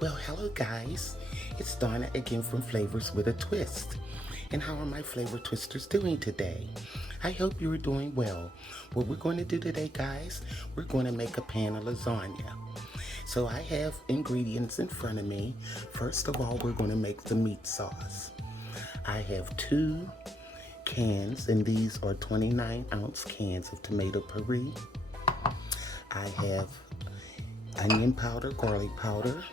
Well, hello guys. It's Donna again from Flavors with a Twist. And how are my flavor twisters doing today? I hope you are doing well. What we're going to do today, guys, we're going to make a pan of lasagna. So I have ingredients in front of me. First of all, we're going to make the meat sauce. I have 2 cans, and these are 29-ounce cans of tomato puree. I have onion powder, garlic powder.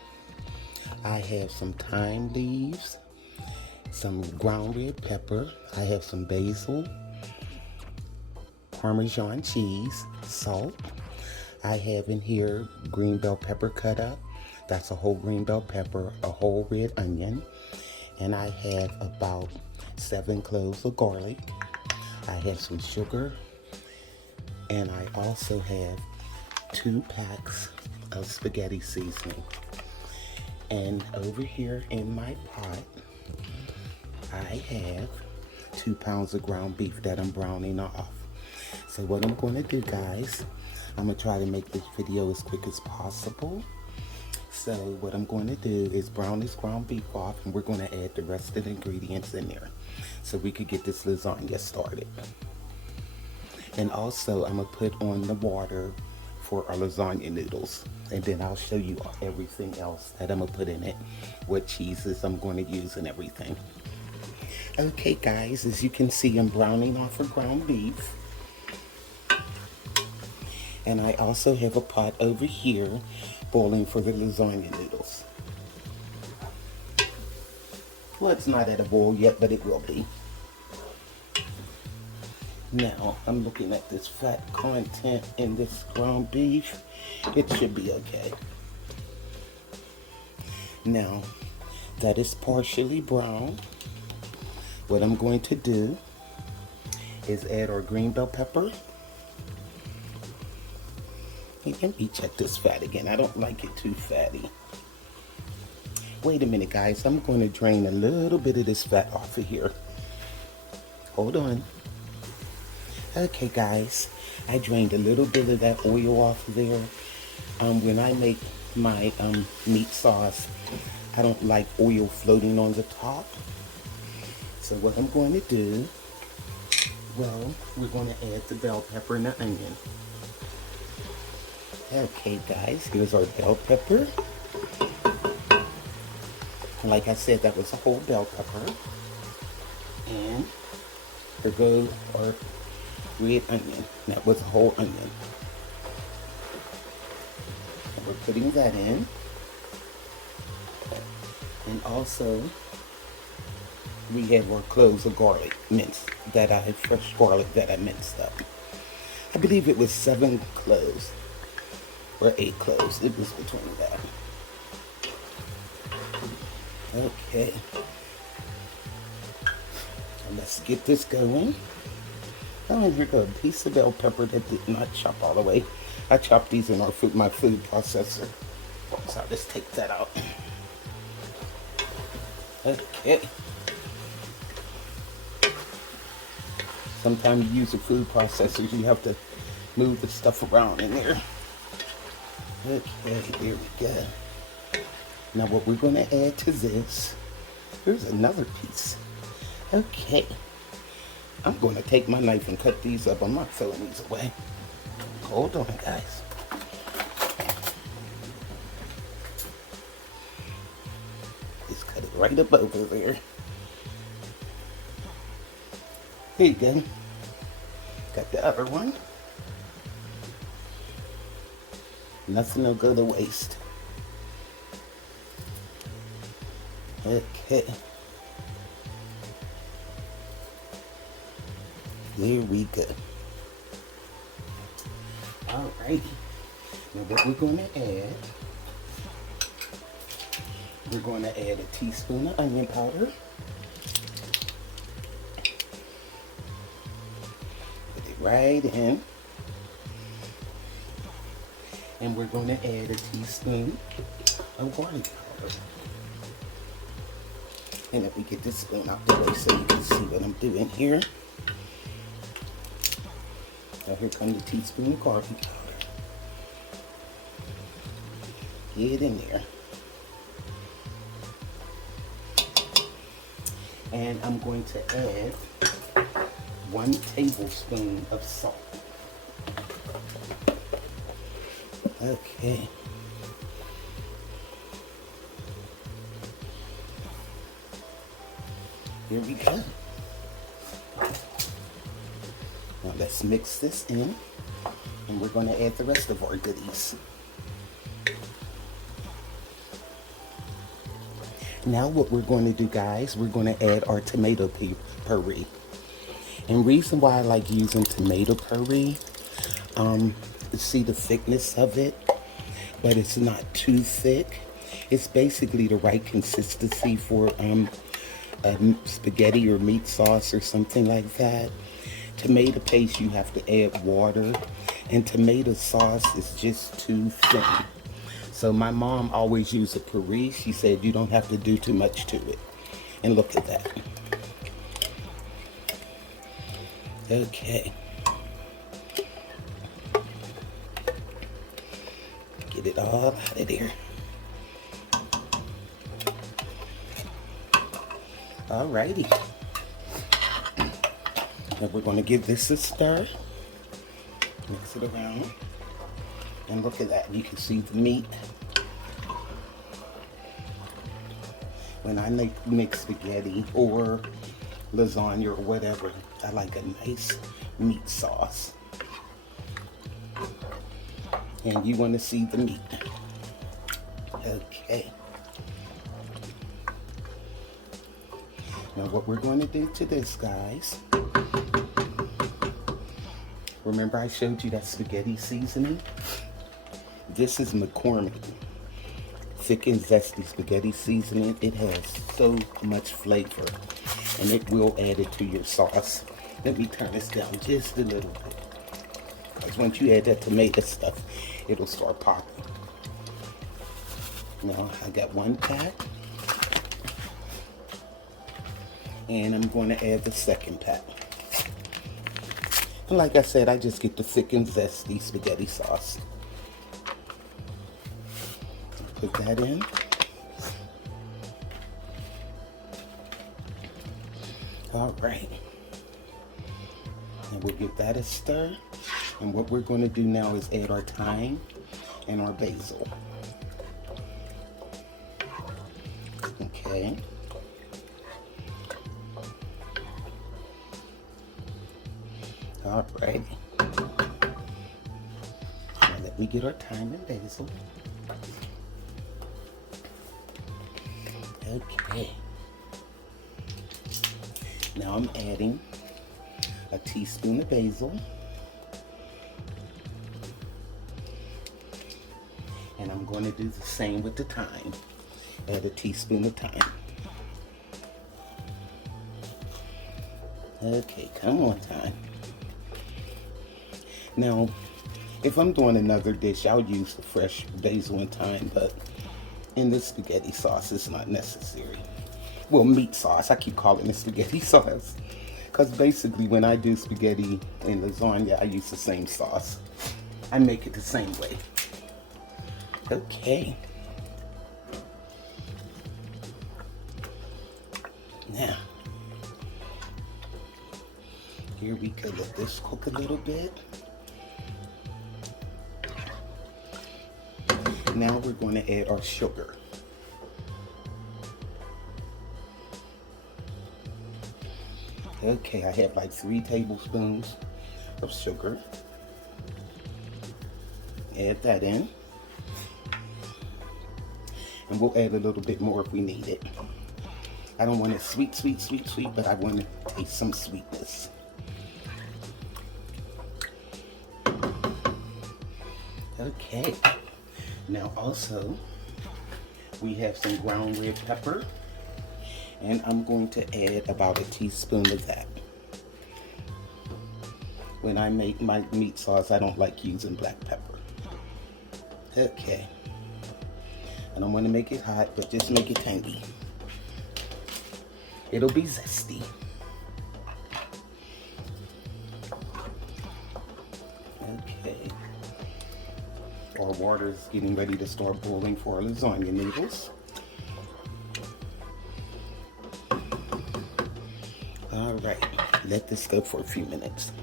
I have some thyme leaves, some ground red pepper. I have some basil, Parmesan cheese, salt. I have in here green bell pepper cut up. That's a whole green bell pepper, a whole red onion. And I have about 7 cloves of garlic. I have some sugar. And I also have 2 packs of spaghetti seasoning. And over here in my pot, I have 2 pounds of ground beef that I'm browning off. So what I'm going to do, guys, I'm going to try to make this video as quick as possible. So what I'm going to do is brown this ground beef off, and we're going to add the rest of the ingredients in there so we could get this lasagna started. And also, I'm going to put on the water for our lasagna noodles, and then I'll show you everything else that I'm gonna put in it, what cheeses I'm going to use and everything. Okay guys, as you can see, I'm browning off for ground beef, and I also have a pot over here boiling for the lasagna noodles. Well, it's not at a boil yet, but it will be. Now, I'm looking at this fat content in this ground beef. It should be okay. Now, that is partially brown. What I'm going to do is add our green bell pepper. Hey, let me check this fat again. I don't like it too fatty. Wait a minute, guys. I'm going to drain a little bit of this fat off of here. Hold on. Okay guys, I drained a little bit of that oil off of there. When I make my meat sauce, I don't like oil floating on the top. So what I'm going to do, well, we're going to add the bell pepper and the onion. Okay guys, here's our bell pepper. Like I said, that was a whole bell pepper. And here goes our red onion. That was a whole onion. And we're putting that in. And also, we have our cloves of garlic minced, fresh garlic that I minced up. I believe it was 7 cloves or 8 cloves. It was between that. Okay. And let's get this going. Oh, and here goes a piece of bell pepper that did not chop all the way. I chopped these in my food processor. So I'll just take that out. Okay. Sometimes you use the food processors, you have to move the stuff around in there. Okay, here we go. Now what we're going to add to this, here's another piece. Okay. I'm going to take my knife and cut these up. I'm not throwing these away. Hold on, guys. Just cut it right up over there. Here you go. Got the other one. Nothing will go to waste. Okay. There we go. Alrighty. Now what we're going to add, we're going to add a teaspoon of onion powder. Put it right in. And we're going to add a teaspoon of garlic powder. And if we get this spoon out the way so you can see what I'm doing here. Now here comes the teaspoon of garlic powder. Get in there. And I'm going to add 1 tablespoon of salt. Okay. Here we go. Now let's mix this in, and we're going to add the rest of our goodies. Now what we're going to do, guys, we're going to add our tomato puree. And reason why I like using tomato puree, see the thickness of it, but it's not too thick. It's basically the right consistency for spaghetti or meat sauce or something like that. Tomato paste, you have to add water, and tomato sauce is just too thin. So my mom always used a puree. She said you don't have to do too much to it. And look at that. Okay. Get it all out of there. Alrighty. Now we're going to give this a stir. Mix it around. And look at that. You can see the meat. When I make spaghetti or lasagna or whatever, I like a nice meat sauce. And you want to see the meat. Okay. Now what we're going to do to this, guys, remember I showed you that spaghetti seasoning? This is McCormick Thick and Zesty Spaghetti Seasoning. It has so much flavor, and it will add it to your sauce. Let me turn this down just a little bit, because once you add that tomato stuff, it'll start popping. Now I got 1 pack. And I'm going to add the 2nd pack. And like I said, I just get the thick and zesty spaghetti sauce. Put that in. All right. And we'll give that a stir. And what we're going to do now is add our thyme and our basil. Okay. All right. Now let me get our thyme and basil. Okay. Now I'm adding a teaspoon of basil. And I'm going to do the same with the thyme. Add a teaspoon of thyme. Okay, come on, thyme. Now, if I'm doing another dish, I'll use the fresh basil and thyme, but in this spaghetti sauce, it's not necessary. Well, meat sauce. I keep calling it spaghetti sauce, because basically when I do spaghetti and lasagna, I use the same sauce. I make it the same way. Okay. Now, here we go. Let this cook a little bit. Now we're going to add our sugar. Okay, I have like 3 tablespoons of sugar. Add that in. And we'll add a little bit more if we need it. I don't want it sweet, sweet, sweet, sweet, but I want to taste some sweetness. Okay. Now also, we have some ground red pepper, and I'm going to add about a teaspoon of that. When I make my meat sauce, I don't like using black pepper. Okay. I don't want to make it hot, but just make it tangy. It'll be zesty. Okay. Our water is getting ready to start boiling for our lasagna noodles. All right, let this go for a few minutes.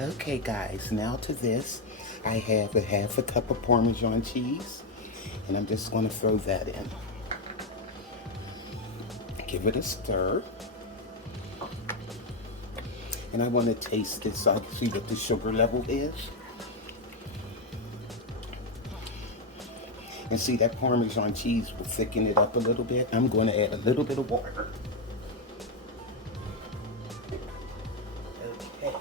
Okay guys, now to this, I have a half a cup of Parmesan cheese, and I'm just going to throw that in. Give it a stir. And I want to taste it so I can see what the sugar level is. And see, that Parmesan cheese will thicken it up a little bit. I'm going to add a little bit of water. Okay.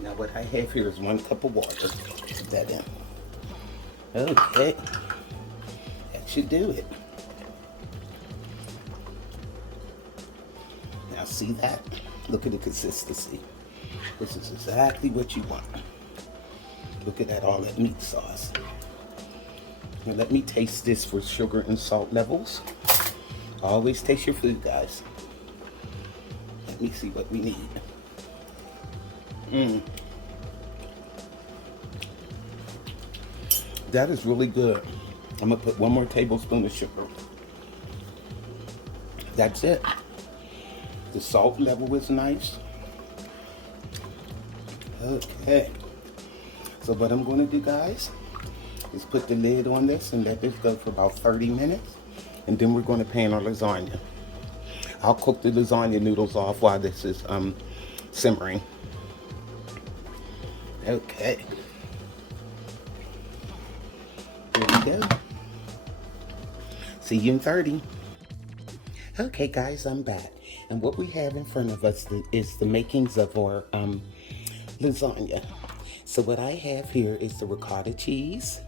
Now what I have here is 1 cup of water. Put that in. Okay. That should do it. Now see that? Look at the consistency. This is exactly what you want. Look at that, all that meat sauce. Now let me taste this for sugar and salt levels. Always taste your food, guys. Let me see what we need. That is really good. I'm gonna put 1 more tablespoon of sugar. That's it. The salt level is nice. Okay. So what I'm gonna do, guys, is put the lid on this and let this go for about 30 minutes. And then we're gonna pan our lasagna. I'll cook the lasagna noodles off while this is simmering. Okay. There we go. See you in 30. Okay guys, I'm back. And what we have in front of us is the makings of our lasagna. So what I have here is the ricotta cheese.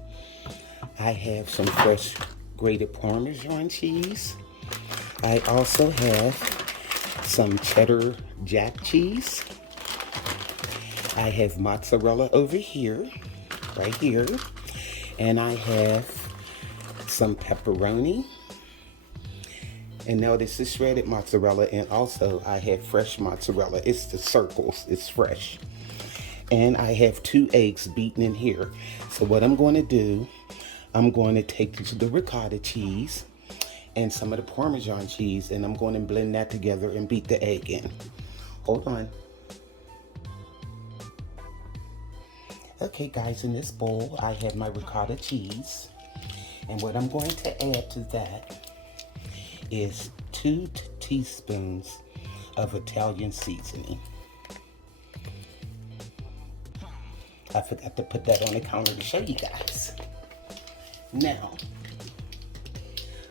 I have some fresh grated Parmesan cheese. I also have some Cheddar Jack Cheese. I have mozzarella over here, right here. And I have some pepperoni. And now this is shredded mozzarella, and also I have fresh mozzarella. It's the circles, it's fresh. And I have 2 eggs beaten in here. So what I'm going to do, I'm going to take the ricotta cheese and some of the Parmesan cheese, and I'm going to blend that together and beat the egg in. Hold on. Okay guys, in this bowl, I have my ricotta cheese. And what I'm going to add to that is 2 teaspoons of Italian seasoning. I forgot to put that on the counter to show you guys. Now,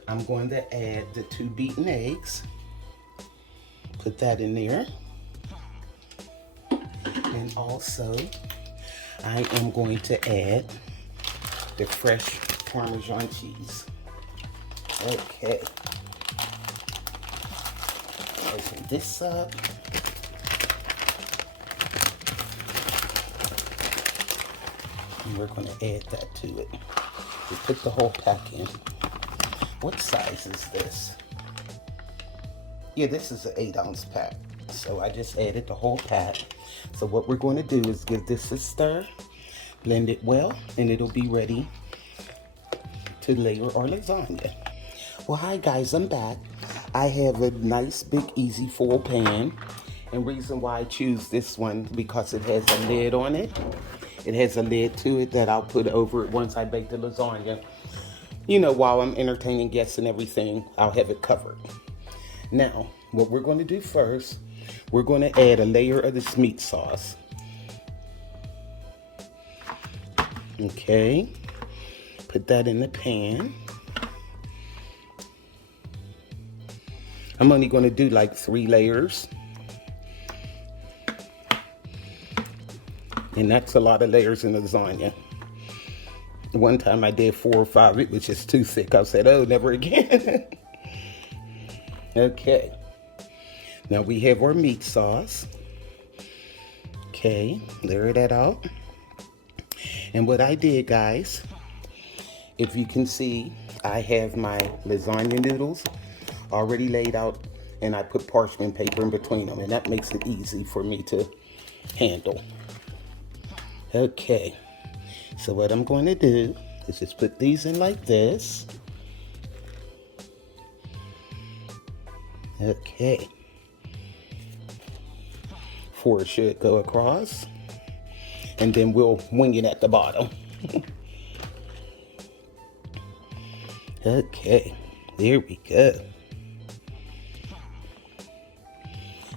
I'm going to add the 2 beaten eggs. Put that in there. And also, I am going to add the fresh Parmesan cheese. Okay. Open this up. And we're going to add that to it. We put the whole pack in. What size is this? Yeah, this is an 8-ounce pack. So I just added the whole pack. So what we're going to do is give this a stir, blend it well, and it'll be ready to layer our lasagna. Well, hi guys, I'm back. I have a nice big easy full pan, and reason why I choose this one because it has a lid on it. It has a lid to it that I'll put over it once I bake the lasagna. You know, while I'm entertaining guests and everything, I'll have it covered. Now, what we're going to do first, we're going to add a layer of this meat sauce. Okay, put that in the pan. I'm only going to do like 3 layers. And that's a lot of layers in lasagna. One time I did 4 or 5, it was just too thick. I said, oh, never again. Okay. Now we have our meat sauce. Okay, layer that out. And what I did, guys, if you can see, I have my lasagna noodles already laid out, and I put parchment paper in between them, and that makes it easy for me to handle. Okay, so what I'm going to do is just put these in like this. Okay. 4 should go across. And then we'll wing it at the bottom. Okay, there we go.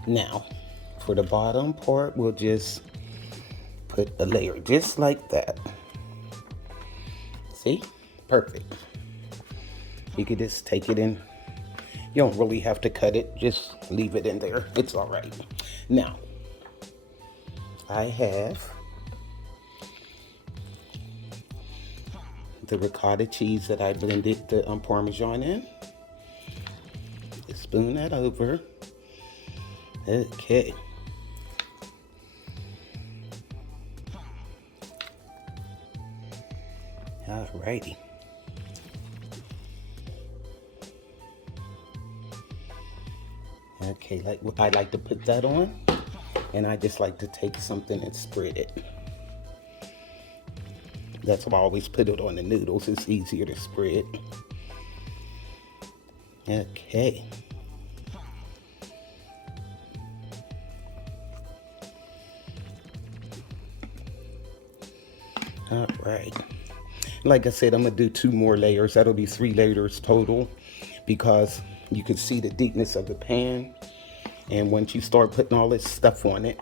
Now, for the bottom part, we'll just put a layer just like that. See? Perfect. You could just take it in. You don't really have to cut it. Just leave it in there. It's all right. Now, I have the ricotta cheese that I blended the Parmesan in. Just spoon that over. Okay. Alrighty. Okay, like I like to put that on, and I just like to take something and spread it. That's why I always put it on the noodles. It's easier to spread. Okay. All right. Like I said, I'm going to do 2 more layers. That'll be 3 layers total, because you can see the deepness of the pan. And once you start putting all this stuff on it,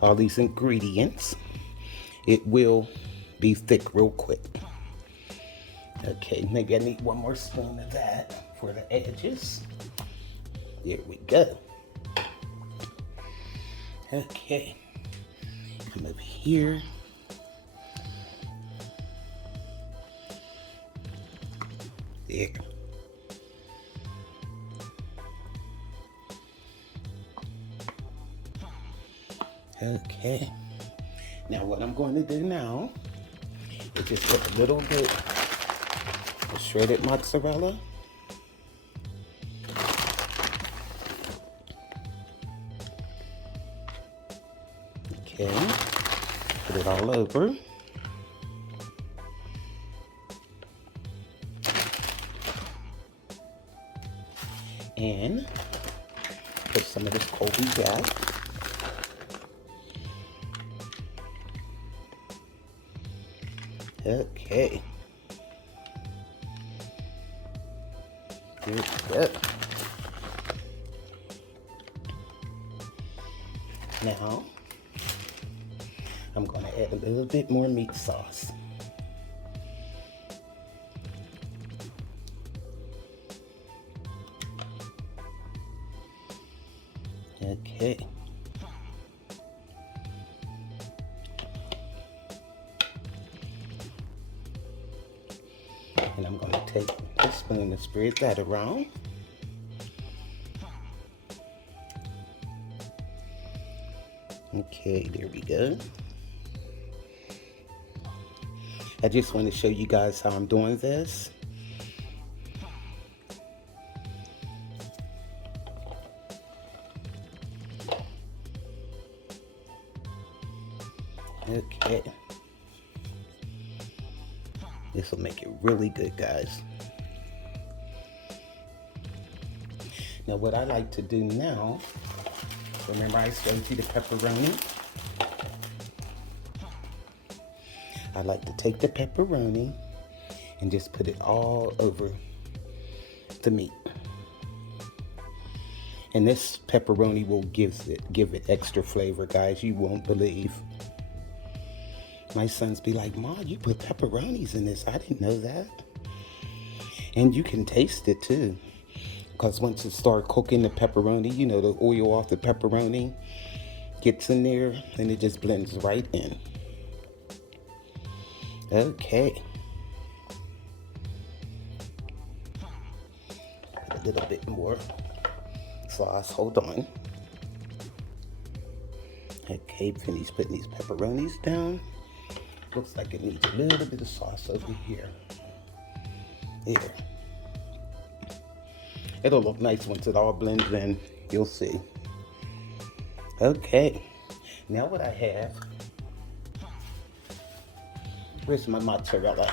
all these ingredients, it will be thick real quick. Okay, maybe I need 1 more spoon of that for the edges. There we go. Okay, come over here. There. Okay. Now what I'm going to do now is just put a little bit of shredded mozzarella. Okay. Put it all over. And put some of this Colby Jack. Okay. Good. Now, I'm going to add a little bit more meat sauce. Okay. And I'm going to take this spoon and spread that around. Okay, there we go. I just want to show you guys how I'm doing this. Okay. This will make it really good, guys. Now what I like to do now, remember I showed you the pepperoni? I like to take the pepperoni and just put it all over the meat. And this pepperoni will give it extra flavor, guys. You won't believe. My sons be like, "Mom, you put pepperonis in this. I didn't know that." And you can taste it too. Because once you start cooking the pepperoni, you know, the oil off the pepperoni gets in there and it just blends right in. Okay. Put a little bit more sauce. Hold on. Okay, finish putting these pepperonis down. Looks like it needs a little bit of sauce over here. There. It'll look nice once it all blends in. You'll see. Okay. Now what I have Where's my mozzarella?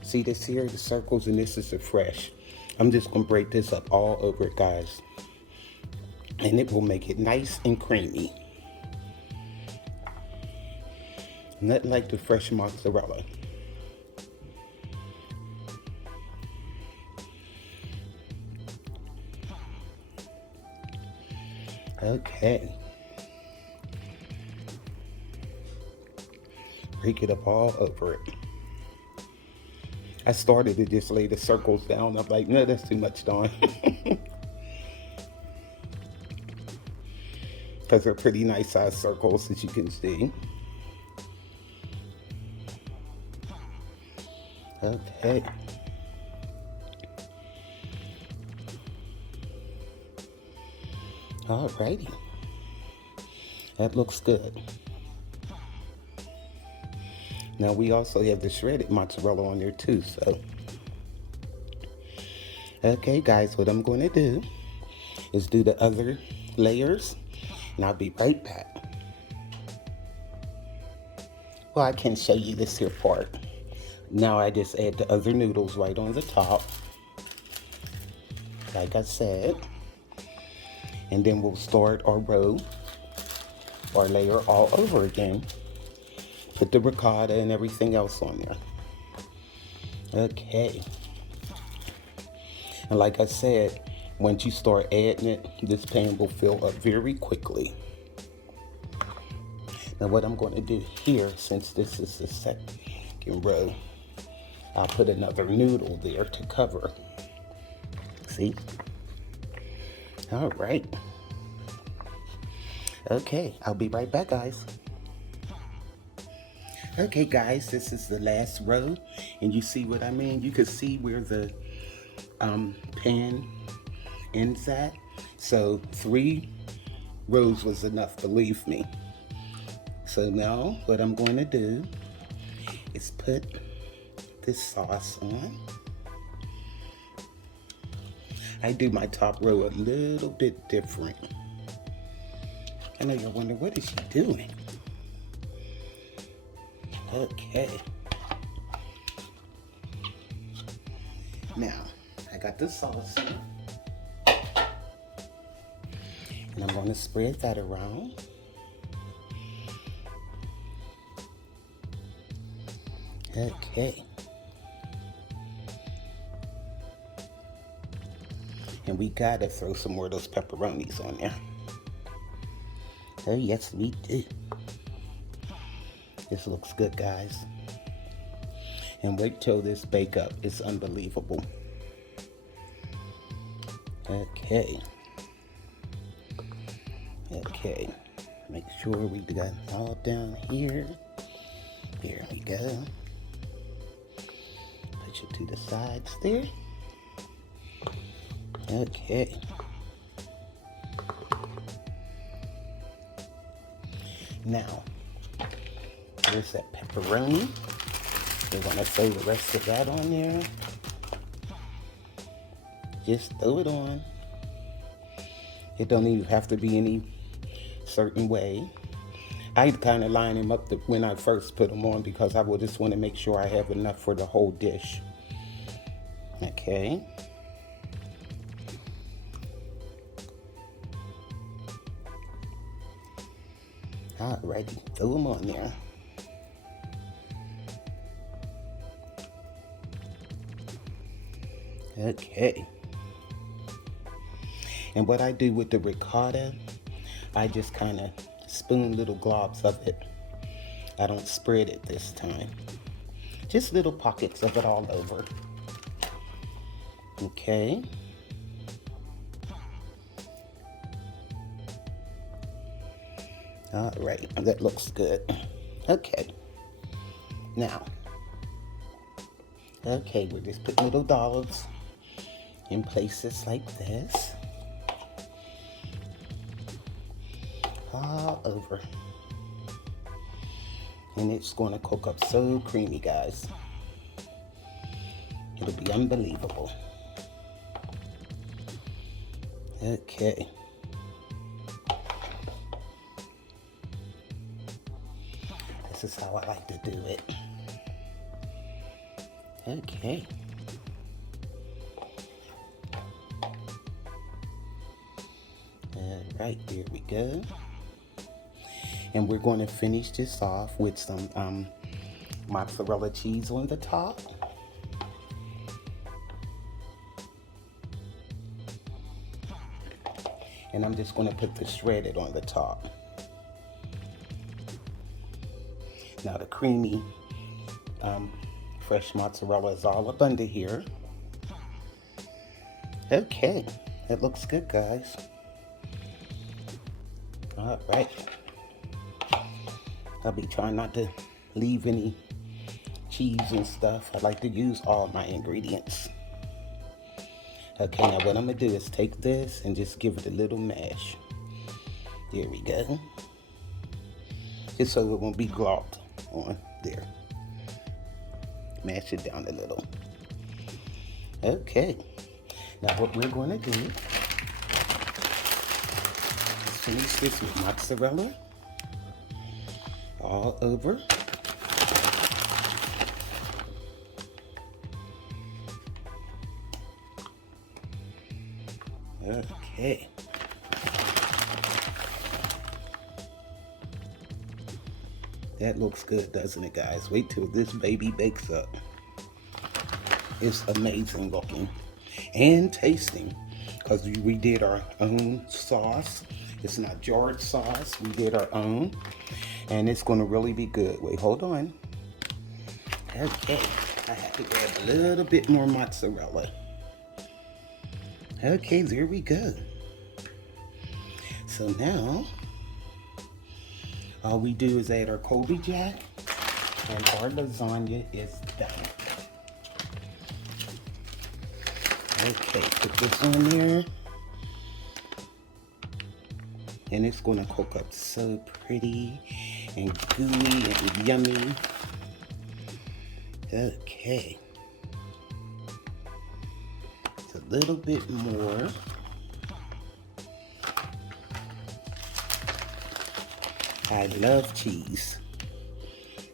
See this here, the circles, and this is the fresh. I'm just gonna break this up all over it, guys. And it will make it nice and creamy. Nothing like the fresh mozzarella. Okay. Break it up all over it. I started to just lay the circles down. I'm like, no, that's too much, Dawn. Because they're pretty nice sized circles, as you can see. Okay. Alrighty. That looks good. Now we also have the shredded mozzarella on there too, so. Okay guys, what I'm going to do is do the other layers, and I'll be right back. Well, I can show you this here part. Now I just add the other noodles right on the top, like I said. And then we'll start our row, our layer all over again. Put the ricotta and everything else on there. Okay. And like I said, once you start adding it, this pan will fill up very quickly. Now what I'm going to do here, since this is the second row, I'll put another noodle there to cover. See? All right. Okay, I'll be right back, guys. Okay, guys, this is the last row, and you see what I mean? You can see where the pan ends at. So 3 rows was enough, believe me. So now what I'm going to do is put this sauce on. I do my top row a little bit different. I know you're wondering, what is she doing? Okay. Now, I got the sauce in. And I'm going to spread that around. Okay. And we gotta throw some more of those pepperonis on there. Oh yes, we do. This looks good, guys. And wait till this bake up. It's unbelievable. Okay. Okay. Make sure we got it all down here. There we go. Put you to the sides there. Okay. Now, here's that pepperoni. We're gonna throw the rest of that on there. Just throw it on. It don't even have to be any certain way. I kind of line them up when I first put them on because I will just want to make sure I have enough for the whole dish. Okay. Alrighty, throw them on there. Okay. And what I do with the ricotta, I just kind of spoon little globs of it. I don't spread it this time. Just little pockets of it all over. Okay. All right, that looks good. Okay. Now, okay, we're just putting little dollops in places like this. All over. And it's going to cook up so creamy, guys. It'll be unbelievable. Okay. This is how I like to do it. Okay. All right, there we go. And we're going to finish this off with some mozzarella cheese on the top. And I'm just going to put the shredded on the top. Now the creamy fresh mozzarella is all up under here. Okay, it looks good, guys. All right. I'll be trying not to leave any cheese and stuff. I like to use all my ingredients. Okay, now what I'm gonna do is take this and just give it a little mash. There we go. Just so it won't be glopped on there. Mash it down a little. Okay. Now what we're gonna do is finish this with mozzarella all over. Okay. That looks good, doesn't it, guys? Wait till this baby bakes up. It's amazing looking and tasting, because we did our own sauce. It's not jarred sauce. We did our own, and it's going to really be good. Wait, hold on. Okay, I have to grab a little bit more mozzarella. Okay, there we go. So now, all we do is add our Colby Jack, and our lasagna is done. Okay, put this on there. And it's gonna cook up so pretty and gooey and yummy. Okay. A little bit more. I love cheese.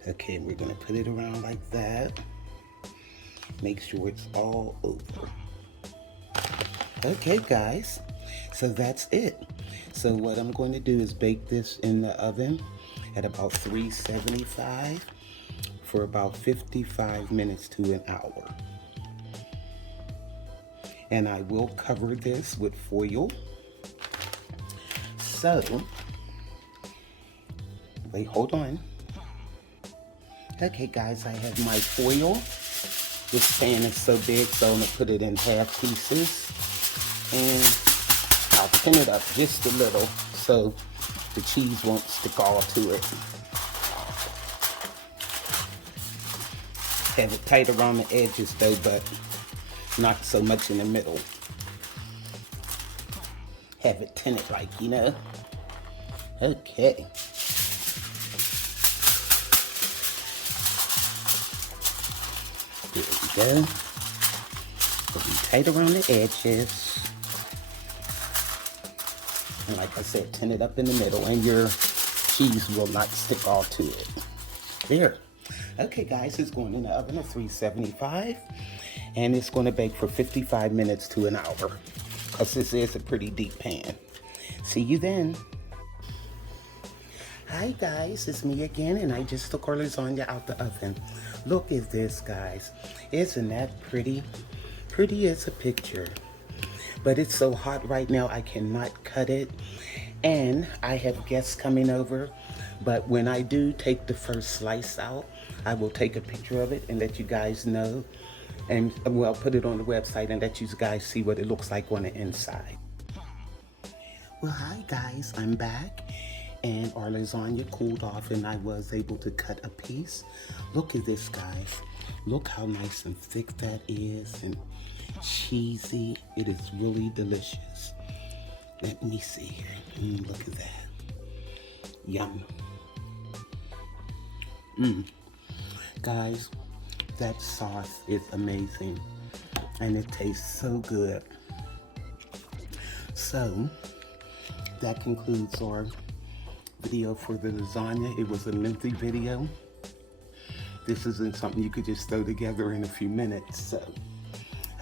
Okay, we're gonna put it around like that. Make sure it's all over. Okay, guys, so that's it. So what I'm going to do is bake this in the oven at about 375 for about 55 minutes to an hour. And I will cover this with foil. So, wait, hold on. Okay, guys, I have my foil. This pan is so big, so I'm gonna put it in half pieces. And I'll pin it up just a little so the cheese won't stick all to it. Have it tight around the edges though, but not so much in the middle. Have it tinted like, you know. Okay. There we go. It'll be tight around the edges. And like I said, tin it up in the middle and your cheese will not stick all to it. There. Okay, guys, it's going in the oven at 375. And it's going to bake for 55 minutes to an hour, because this is a pretty deep pan. See you then. Hi guys, it's me again, and I just took our lasagna out the oven. Look at this, guys. Isn't that pretty? Pretty as a picture. But it's so hot right now, I cannot cut it. And I have guests coming over, but when I do take the first slice out, I will take a picture of it and let you guys know. And well, put it on the website and let you guys see what it looks like on the inside. Well, hi guys, I'm back. And our lasagna cooled off and I was able to cut a piece. Look at this, guys. Look how nice and thick that is and cheesy. It is really delicious. Let me see here. Look at that. Yum. Guys, that sauce is amazing and it tastes so good. So that concludes our video for the lasagna. It was a lengthy video. This isn't something you could just throw together in a few minutes, so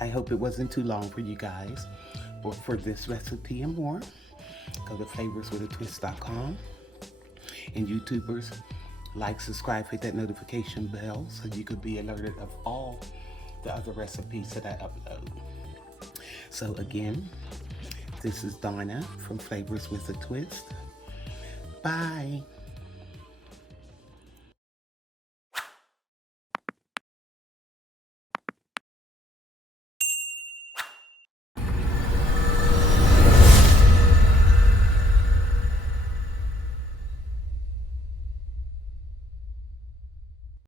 I hope it wasn't too long for you guys. But for this recipe and more, go to flavorswithatwist.com. And YouTubers, like, subscribe, hit that notification bell so you could be alerted of all the other recipes that I upload. So again, this is Donna from Flavors with a Twist. Bye.